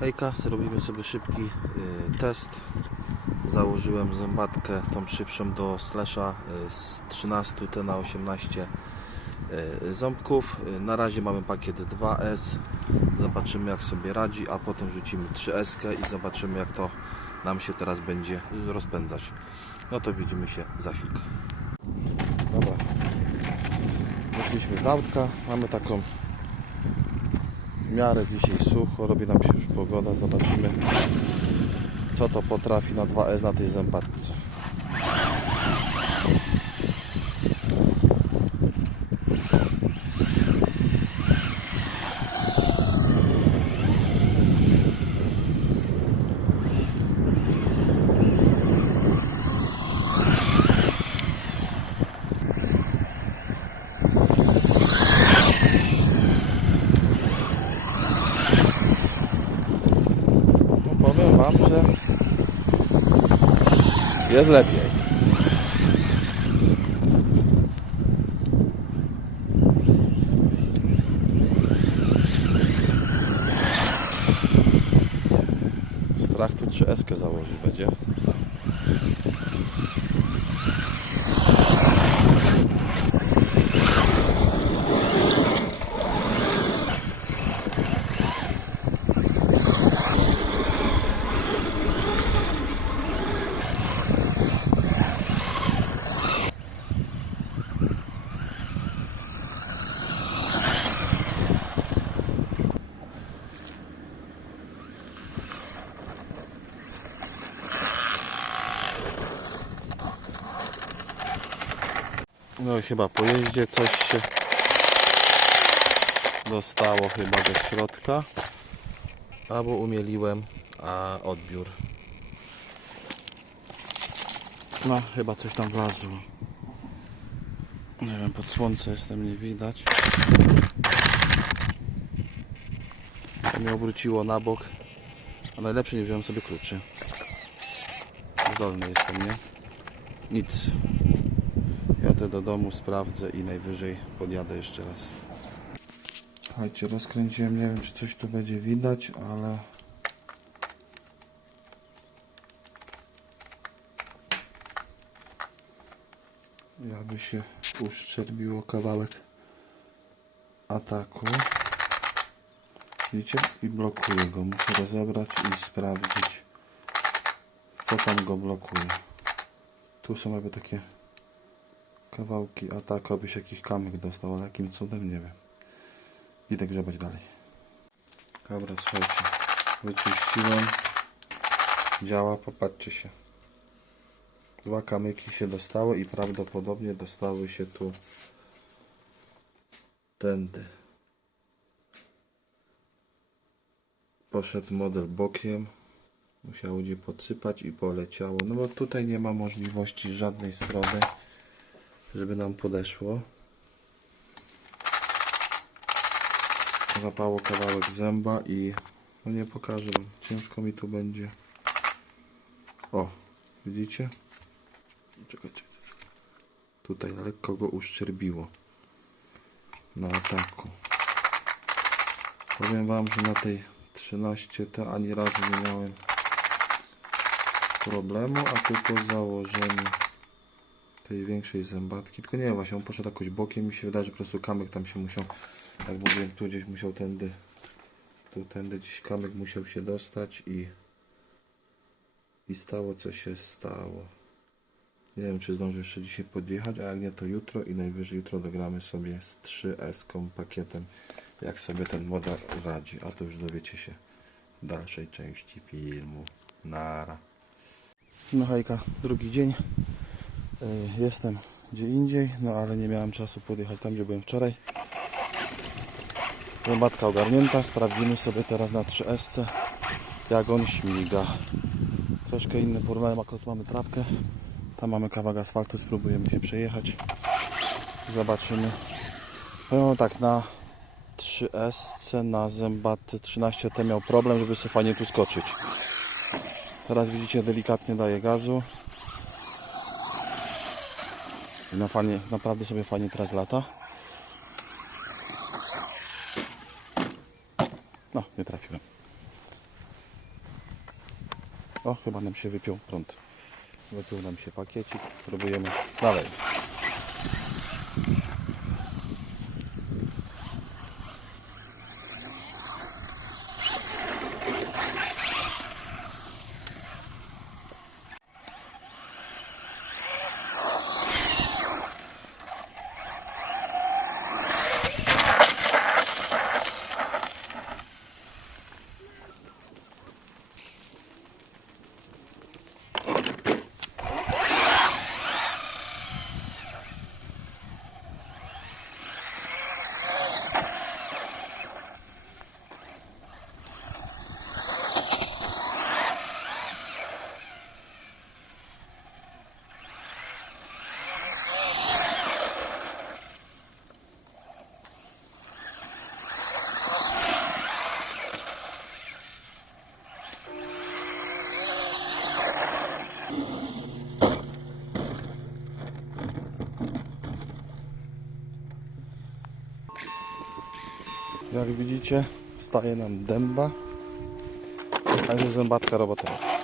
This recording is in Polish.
Hejka, zrobimy sobie szybki y, test. Założyłem zębatkę tą szybszą do slasha y, z 13 T na 18 y, ząbków. Y, na razie mamy pakiet 2S. Zobaczymy jak sobie radzi, a potem rzucimy 3S i zobaczymy jak to nam się teraz będzie rozpędzać. No to widzimy się za chwilkę. Dobra. Wyszliśmy z autka. Mamy taką w miarę dzisiaj sucho, robi nam się już pogoda, zobaczymy co to potrafi na 2S na tej zębatce. Jest lepiej. Strach tu 3S założyć będzie. No i chyba po jeździe coś się dostało chyba do środka. Albo umieliłem, a odbiór. No, chyba coś tam wlazło. Nie wiem, pod słońce jestem, nie widać. To mnie obróciło na bok. A najlepsze nie wziąłem sobie kluczy. Zdolny jestem, nie? Nic. Do domu, sprawdzę i najwyżej podjadę jeszcze raz. Słuchajcie, rozkręciłem, nie wiem czy coś tu będzie widać, ale... Jakby się uszczerbiło kawałek ataku. Widzicie? I blokuję go. Muszę rozebrać i sprawdzić, co tam go blokuje. Tu są jakby takie kawałki ataku, aby się jakiś kamyk dostał, ale jakim cudem nie wiem. Idę grzebać dalej. Dobra, słuchajcie. Wyczyściłem. Działa, popatrzcie się. Dwa kamyki się dostały i prawdopodobnie dostały się tu tędy. Poszedł model bokiem. Musiało gdzie podsypać i poleciało. No bo tutaj nie ma możliwości żadnej strony, żeby nam podeszło. Zapało kawałek zęba i no nie pokażę, ciężko mi tu będzie. O, widzicie? Czekajcie. Tutaj lekko go uszczerbiło na ataku. Powiem Wam, że na tej 13 to ani razu nie miałem problemu, a tu po założeniu tej większej zębatki, tylko nie wiem, właśnie on poszedł jakoś bokiem, mi się wydaje, że po prostu kamyk tam się musiał, jak mówiłem, tu gdzieś musiał tędy, tu tędy gdzieś kamyk musiał się dostać i i stało co się stało. Nie wiem, czy zdążę jeszcze dzisiaj podjechać, a jak nie, to jutro i najwyżej jutro dogramy sobie z 3S pakietem, jak sobie ten model radzi. A to już dowiecie się w dalszej części filmu. Nara. No hejka, drugi dzień. Y, Jestem gdzie indziej, no ale nie miałem czasu podjechać tam, gdzie byłem wczoraj. Zębatka ogarnięta, sprawdzimy sobie teraz na 3S jak on śmiga. Troszkę inny porównanie, akurat mamy trawkę. Tam mamy kawałek asfaltu, spróbujemy się przejechać. Zobaczymy. Powiem tak, na 3S na zębaty 13T miał problem, żeby sobie fajnie tu skoczyć. Teraz widzicie, delikatnie daje gazu. No fajnie, naprawdę sobie fajnie teraz lata. No, nie trafiłem. O, chyba nam się wypiął prąd. Wypiął nam się pakiecik. Próbujemy dalej. Jak widzicie, staje nam dęba, a jest zębatka robotowa.